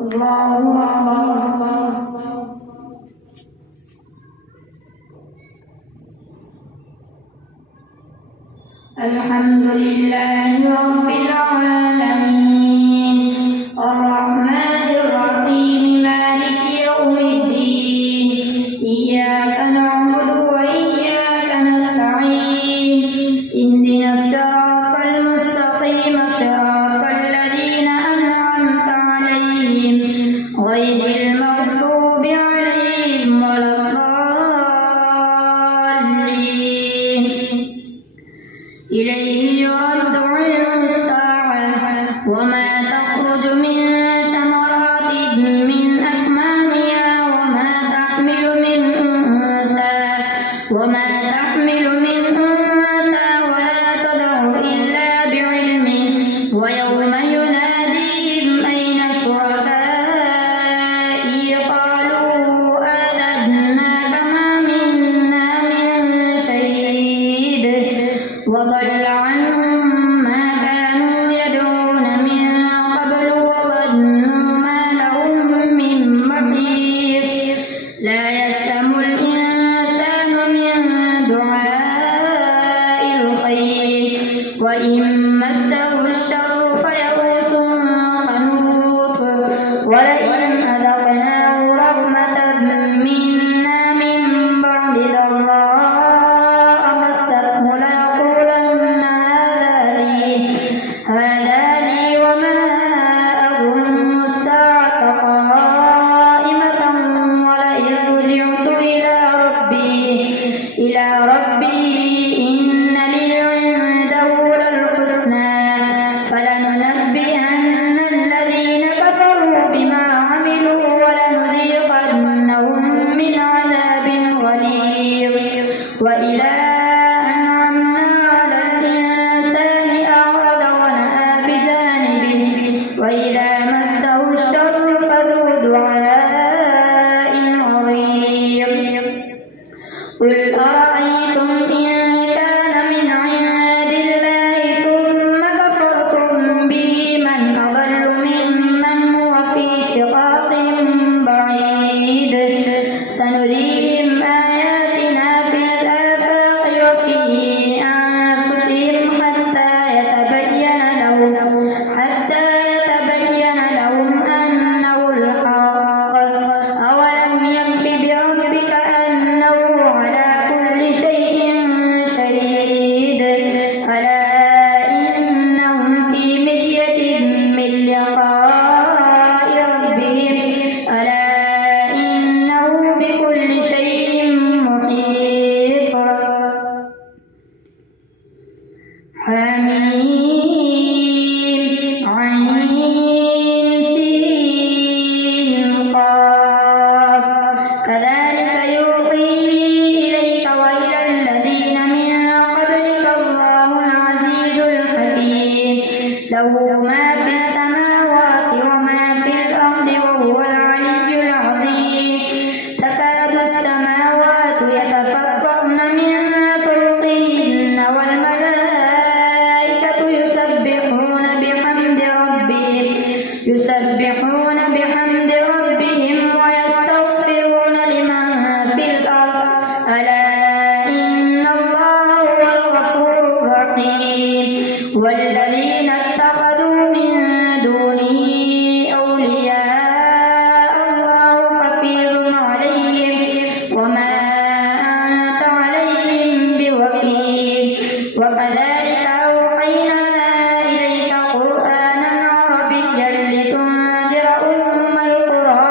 الله أكبر. الحمد لله رب العالمين الرحمن الرحيم مالك يوم الدين إياك نعبد وإياك نستعين اهدنا الصراط المستقيم صراط الذين أنعمت عليهم غير المغضوب عليهم ولا الضالين. إليه يرد علم الساعة وما تخرج من ثمرات من أكمامها وما تحمل من أنثى ولا تضع إلا بعلمه ويوم يناديهم أين شركائي قالوا آذنا كما منا من شهيد وضل عنهم ما كانوا يدعون من قبل وظنوا ما لهم من محيص. لا يسأم الإنسان من دعاء الخير وإن مسه الشر فيئوس قنوط. ولئن أذقناه رحمة منا من بعد ضراء مسته ليقولن هذا لي وما أظن الساعة قائمة ولئن رجعت إلى ربي إن لي عنده للحسنى فلننبئن الذين كفروا بما عملوا ولنذيقنهم من عذاب غليظ. وإذا أنعمنا على الإنسان أعرض ونأى بجانبه وإذا مسه الشر فذو دعاء عريض. قل أرأيتم إن كان من عند الله ثم كفرتم به من أضل ممن هو في شقاق بعيد. سنريهم آياتنا في الآفاق وفي أنفسهم حتى يتبين لهم أنه الحق. أولم يكف بربك أنه على كل شيء شهيد. ألا إنهم في مرية من لقاء ربهم ألا إنه بكل شيء محيط. حميم عين سين قاف كذلك يوحي إليك وإلى الذين من قبلك الله العزيز الحكيم له ما في السماوات وما في الأرض وهو العلي العظيم. تكاد السماوات يتفطرن من فوقهن والملائكة يسبحون بحمد ربهم ويستغفرون لمن في الأرض ألا إن الله هو الغفور الرحيم. والذين اتخذوا من دونه أولياء الله حفيظ عليهم وما أنت عليهم بوكيل. وكذلك أوحينا إليك قرآنا عربيا لتنذر أم القرى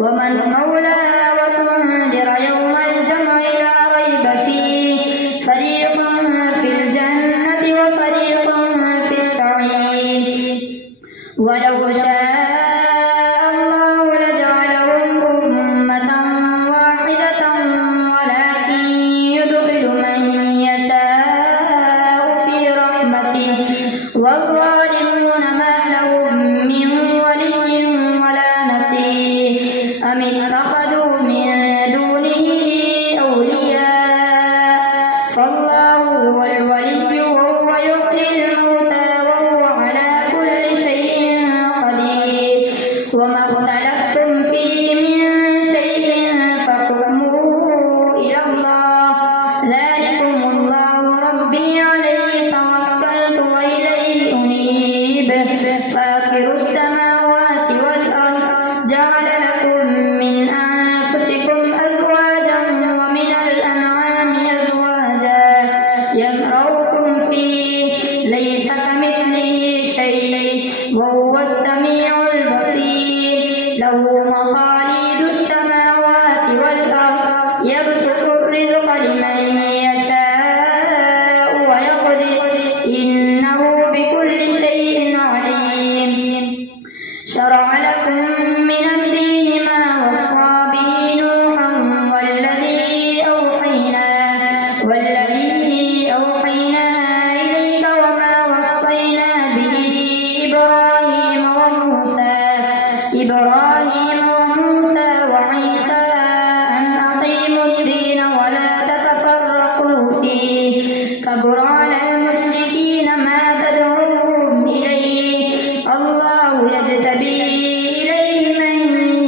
ومن حولها وتنذر يوم الجمع لا ريب فيه فريق في الجنة وفريق في السعير. ولو شاء الله لجعلهم أمة واحدة ولكن يدخل من يشاء في رحمته والظالمون ما لهم من ولي ولا نصير. أم اتخذوا من دونه أولياء فالله هو الولي وهو يحيي الموتى وهو على كل شيء قدير. وما اختلفتم فيه من شيء فحكمه إلى الله ذلكم الله ربي عليه توكلت وإليه أنيب فاطر السماوات والأرض جعل لكم من أنفسكم أزواجا ومن الأنعام أزواجا يذرؤكم فيه ليس كمثله شيء وهو السميع البصير له مقاليد السماوات والأرض يبسط الرزق لمن يشاء ويقدر إنه بكل شيء عليم شرع لكم من الدين ما وصى به نوحا والذي أوحينا إليك وما وصينا به إبراهيم وموسى وعيسى أن أقيموا الدين ولا تتفرقوا فيه كبر على المشركين ما تدعوهم إليه الله يجتبي إليه من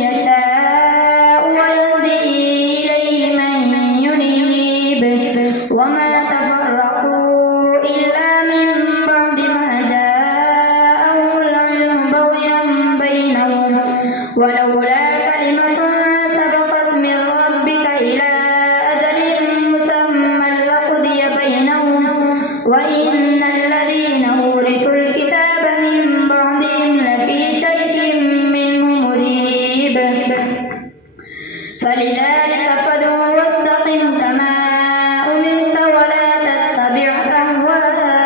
يشاء ويهدي إليه من ينيب وما تفرقوا إلا من بعد ما جاءهم العلم بغيا بينهم ولولا كلمة سبقت من ربك إلى أجل مسمى لقضي بينهم وإن الذين أورثوا الكتاب من بعدهم لفي شك منه مريب فلذلك فادع واستقم كما أمرت ولا تتبع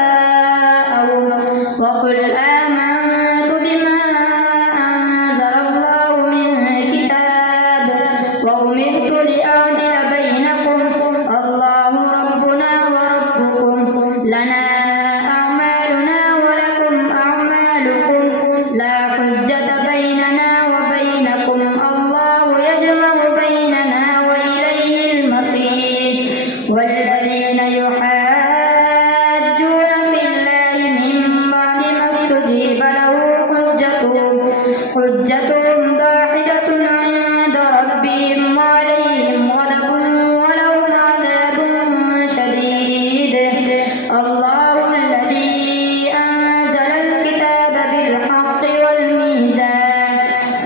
أهواءهم وقل آمنت بما أنزل الله من كتاب وأمرت لأعدل بينكم الله ربنا وربكم لنا أعمالنا ولكم أعمالكم لا حجة بيننا وبينكم الله يجمع بيننا وإليه المصير والذين يحاجون في الله من بعد ما استجيب له حجتهم داحضة عند ربهم وعليهم غضب ولهم عذاب شديد الله الذي أنزل الكتاب بالحق والميزان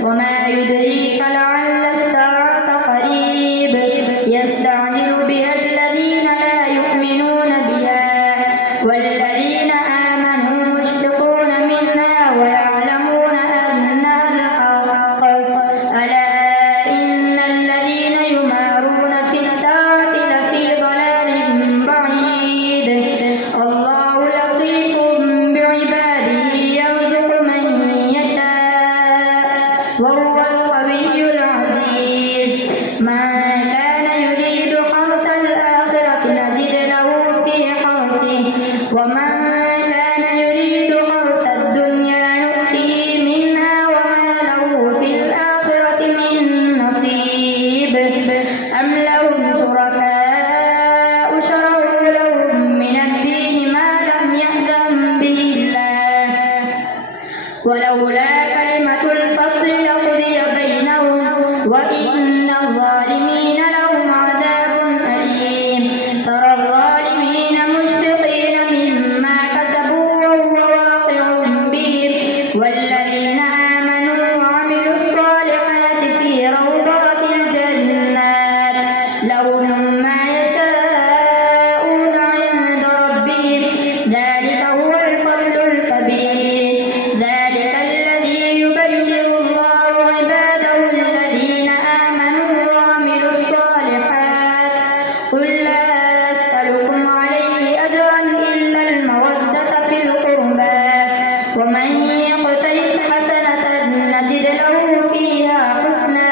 وما يدريك لعل الساعة قريب يستعجل بها الذين لا يؤمنون بها والذين آمنوا مشفقون منها ويعلمون أنها الحق ألا إن الذين يمارون في الساعة لفي ضلال بعيد الله لطيف بعباده يرزق من يشاء وهو القوي العزيز من كان يريد حرث الآخرة نزد له في حرثه ومن كان يريد حرث الدنيا نؤتيه منها وما له في الآخرة من نصيب أم لهم شركاء شرعوا لهم من الدين ما لم يأذن به الله ولولا كلمة الفصل لقضي بينهم وإن الظالمين لهم عذاب أليم ترى الظالمين مشفقين مما كسبوا وهو واقع بهم والذين آمنوا وعملوا الصالحات في روضات الجنات لهم ما يشاءون عند ربهم ذلك هو الفضل الكبير ذلك الذي يبشر الله عباده الذين آمنوا وعملوا الصالحات قل لا أسألكم عليه أجرا إلا المودة في القربى ومن يقترف حسنة نزد له فيها حسنا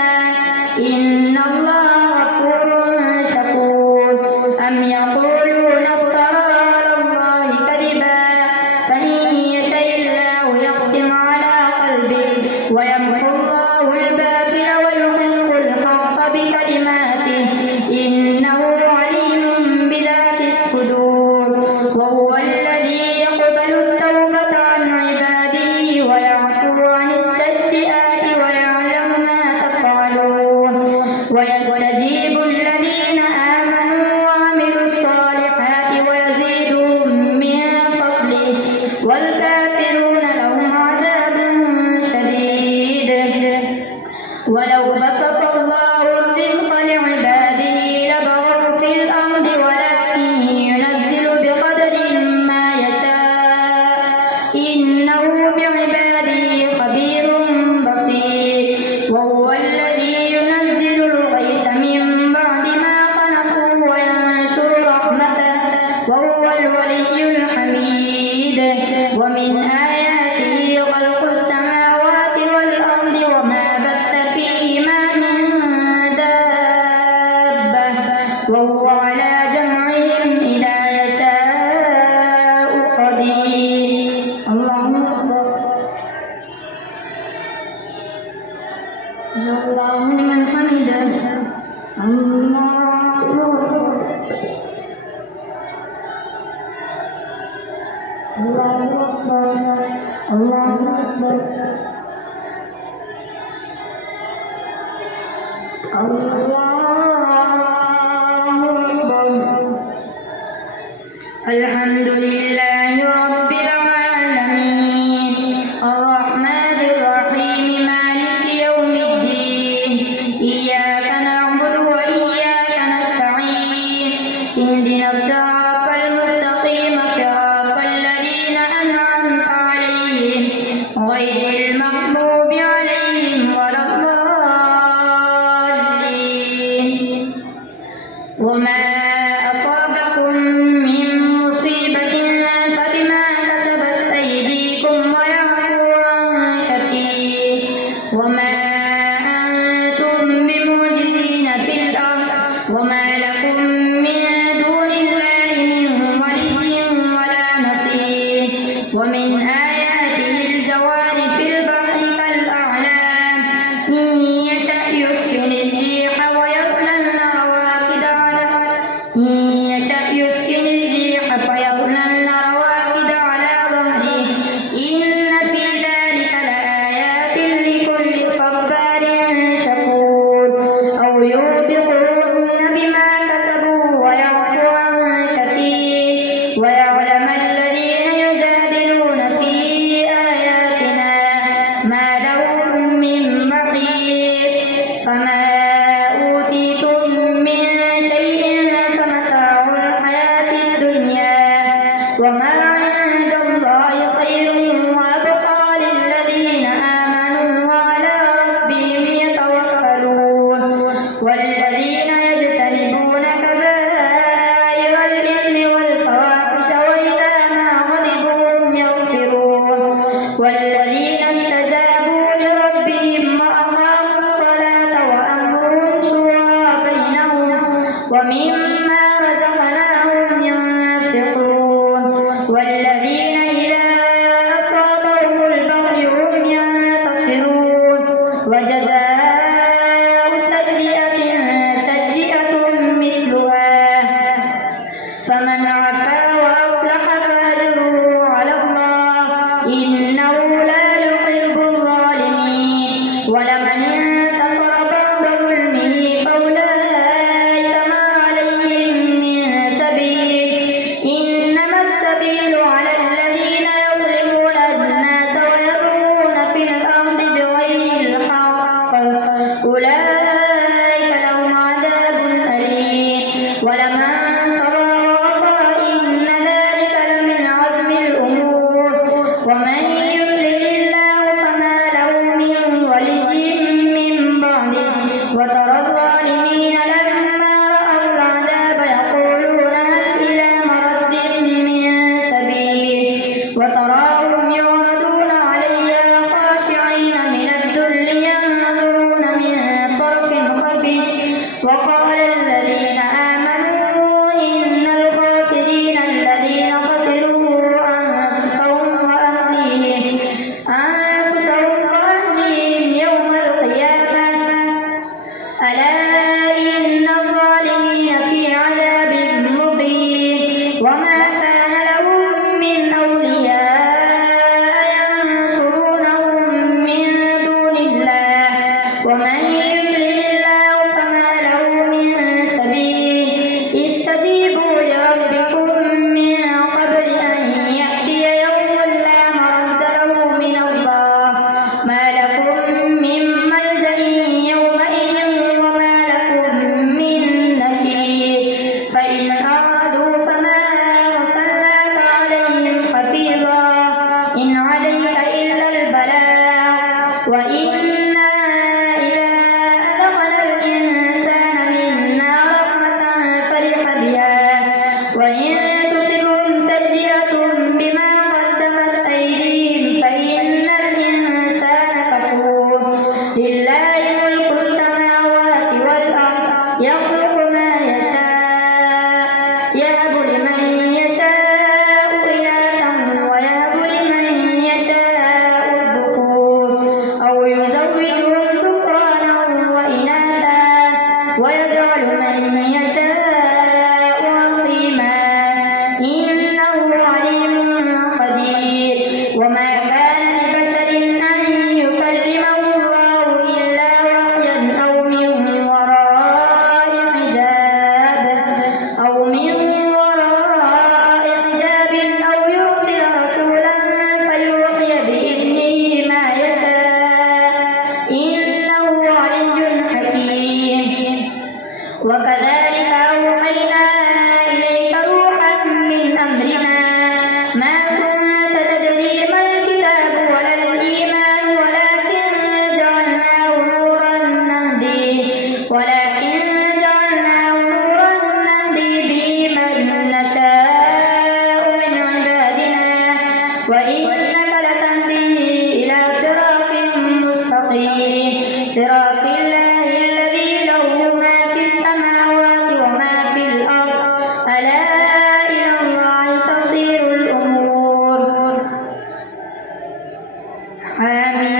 إن الله غفور شكور أم يقولون افترى على الله كذبا فإن يشاء الله يختم على قلبه ويمحو الله الباطل ويحق الحق بكلماته إنه عليم بذات الصدور وهو الذي يقبل التوبة عن عباده الله لمن حمده الله أكبر الله أكبر الله أكبر الحمد لله رب العالمين الرحمن الرحيم مالك يوم الدين إياك نعبد وإياك نستعين اهدنا الصراط المستقيم صراط الذين أنعمت عليهم غير المغضوب عليهم ولا الضالين وما أصابكم من مصيبة فبما كسبت أيديكم ويعفو عن كثير وما أنتم بمعجزين في الأرض وما لكم من دون الله من ولي ولا نصير ومن آياته الجوار في البحر كالأعلام إن يشأ يسكن الريح ويظللن رواكد على ظهره إن في ذلك لآيات لكل صبار شكور أو يوبقهن بما كسبوا ويعفو عن كثير ويعلم الذين يجادلون في آياتنا ما لهم من محيص فما أوتيتم من شيء فمتاع الحياة الدنيا وما عند الله خير وأبقى للذين آمنوا وعلى ربهم يتوكلون والذين يجتنبون كبائر الإثم والفواحش وإذا ما غضبوا هم يغفرون والذين استجابوا لربهم وأقاموا الصلاة وأمرهم شورى بينهم ومما رزقناهم ينفقون والذين إذا أصابهم البغي هم ينتصرون وجزاء سيئة سيئة مثلها فمن عفا وأصلح فأجره على الله إنه لا يحب الظالمين ولمن انتصر بعد ظلمه فأولئك ما عليهم من سبيل إنما السبيل على الذين يظلمون الناس ويبغون في الأرض بغير الحق أولئك لهم عذاب أليم ولمن صبر وغفر إن ذلك لمن عزم الأمور ومن يضلل حميم